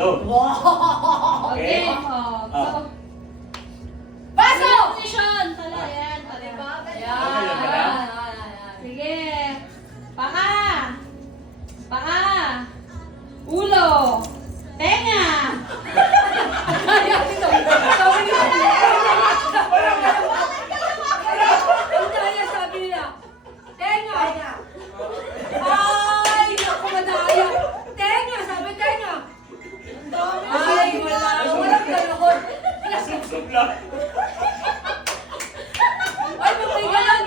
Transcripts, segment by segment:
Go! Wow! Okay. Okay. Ah. Pasok! Position. Tala. Ayan. Tala. Diba? Okay lang ba na? Sige. Paa. Paa. Ulo. Tenga. Kaya dito. Sabi nila. Ang daya sabi nila. Tenga. Ay, naku madaya. Tenga, sabi tenga. Ay, wala. Walang galakot. Subsub lang. Ay, matay ka lang.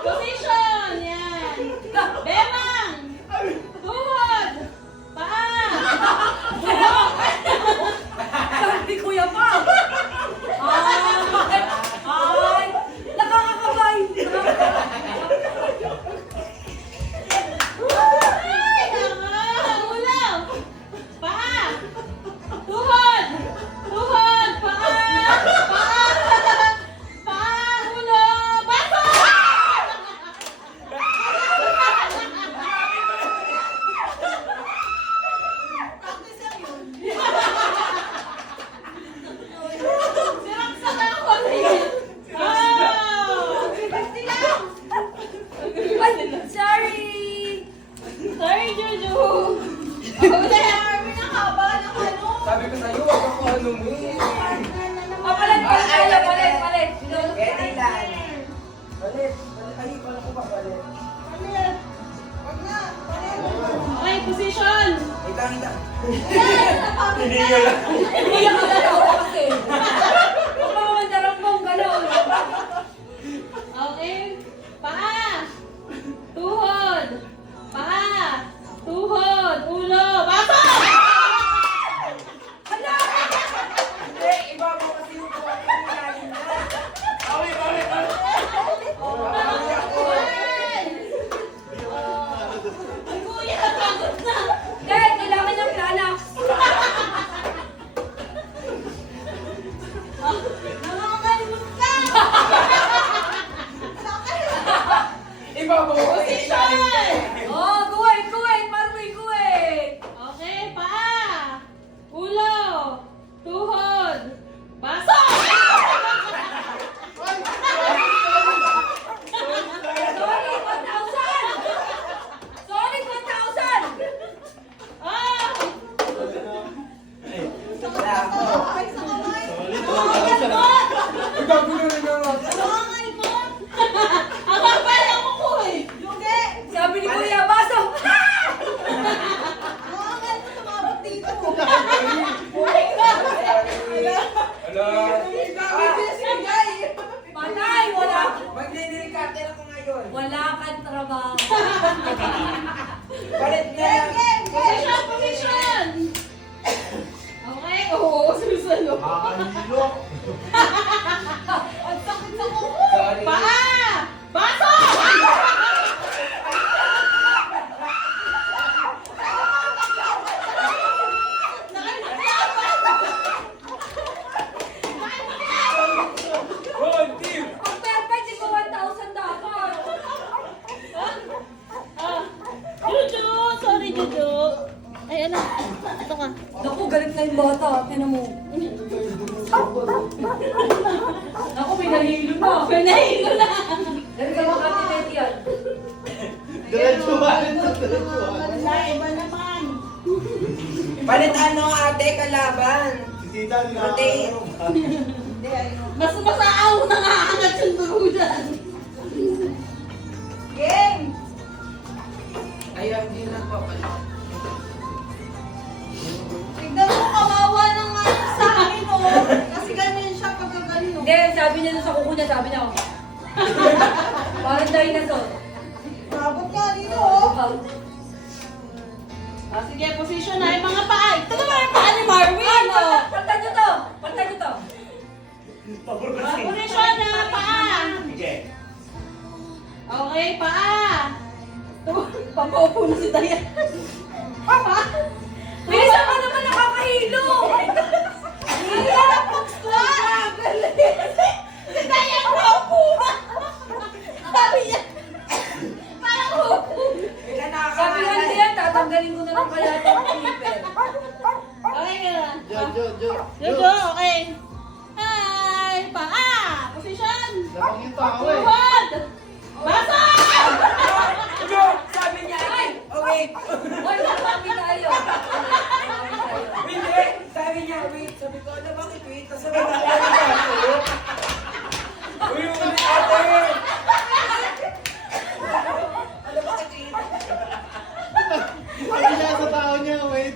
Position. Yan. Bemang. Tuhod. Paa. Buhok. Sabi kuya pa. Ay, nakakakabay. Ay, tama. Ulo. Paa. Tuhod. Tuhod. Paa. Paa. Paa. Ulo. Baso. Siraksak ako. Oh. Ay, sorry. Sorry, Juju. Uli. Sabi ko sa'yo, wag ako ano mo. Papalit. Pwede lang. Balit. Ay, wala ko ba balit? Okay, position. Ikaw, ikaw. Hindi ka lang. Hindi ako nalaw kasi. Kung mga mandarang mong gano'n. Okay. Paa. Tuhod. Paa. Tuhod. Ulo. Baso! Hala! Hindi, iba mo kasi yung kuha ko yung lalim na. Bawi! Ay, kuya, napagod na. Dahil kailangan niyang planak. Nangangalimot ka. Iba mo kasi yung lalim na. Oh, kuwait. Marumi, kuwait. Okay, paa. Ulo. Tuhod. Baso! Sorry, 1,000! Sorry, 1,000! Ah! Wala ako. Nangangalimot! Ikaw, gulo na naman. Nangangalimot! Ang kapal ako ko eh. Sabi ni Kuya, baso! Hello. Patay, wala. Maglililikate ako ngayon. Wala kang trabaho. Balit na lang. Position, position! Okay, oo, susalo. Sorry. Paa! Baso! One team! Ang perfect, di ba 1,000 dapat? Ah, Juju! Sorry, Juju. Ayan na. Ito ka. Naku, galit na yung bata. Tinan mo. Naku, may nahilo na. Pinahilo na. Dali ka makatinet yan. Wala, iba naman. Balit ano ate, kalaban. Rotate. Mas masaaw na nga angat yung dugo dyan. Ayun, hindi na po pala. Tignan mo, kawawa na nga yun sa akin, oh. Kasi ganyan siya pagkagaling, oh. Hindi, sabi niya dun sa kuko niya, sabi niya, oh. Parang dinosaur. Abot nga dito, oh. Ah, sige, position na yung mga paa. Ito naman yung paa ni Marvin. Oh. Pagtan niyo to! Pagtan niyo to! Pabor Ah, kasi. position na paa. Sige. Okay, paa. Papaupo na si Dayan. Paa. Bilisan ka naman, nakakahilo! Hindi na pag-squat. Si Dayan paupo na. Sabi niya. Parang upo. Ika Tanggalin ko na lang kaya itong clipper. Okay ka na. Jo. Jojo, okay. Hi! Paa! Position! Lapang yung tao eh. Tuhod! Basa! Jo, sabi niya, Ay! okay. Hoy, sabi tayo. Hindi, sabi niya, wait. Sabi ko, ano bakit wait? Tapos sabi niya, uy, ulit ate. Ano bakit wait? Sabi niya sa tao niya, wait.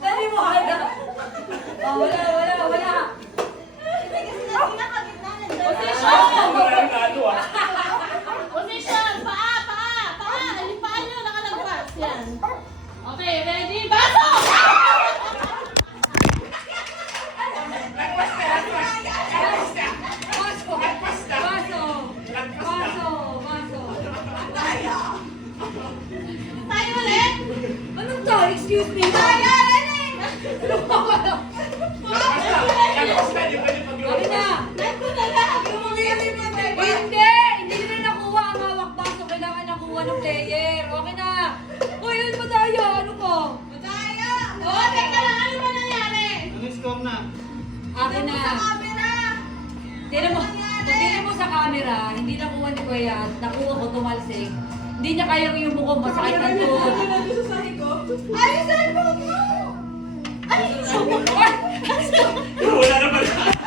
Dali mo, hala. Oh, wala. Hindi kasi nakakabit na. Position! Maraming ano ah. Position! Paa! Yung paa nyo nakalagpas. Yan. Okay, ready? Baso! Tayo ulit! Anong to? Excuse me. Kaya, Rene! Lagpas na, di pwede paglaro. Okay na. Nandito na lang. Yung mga yan yung mga Hindi nila nakuha ang hawak baso. Kailangan nakuha ng player. Okay na. Uy, ano ba tayo? Ano ko? Madaya! Oo, teka lang. Ano ba nangyari? Anong score na? Akin na. Sa camera! Tignan mo sa camera. Hindi nakuha ni Kuya. Nakuha ko tumalsik. Hindi niya kayang yung buko masakit ang tuhod. Ay, yung cellphone mo! Ay! Wala na pala.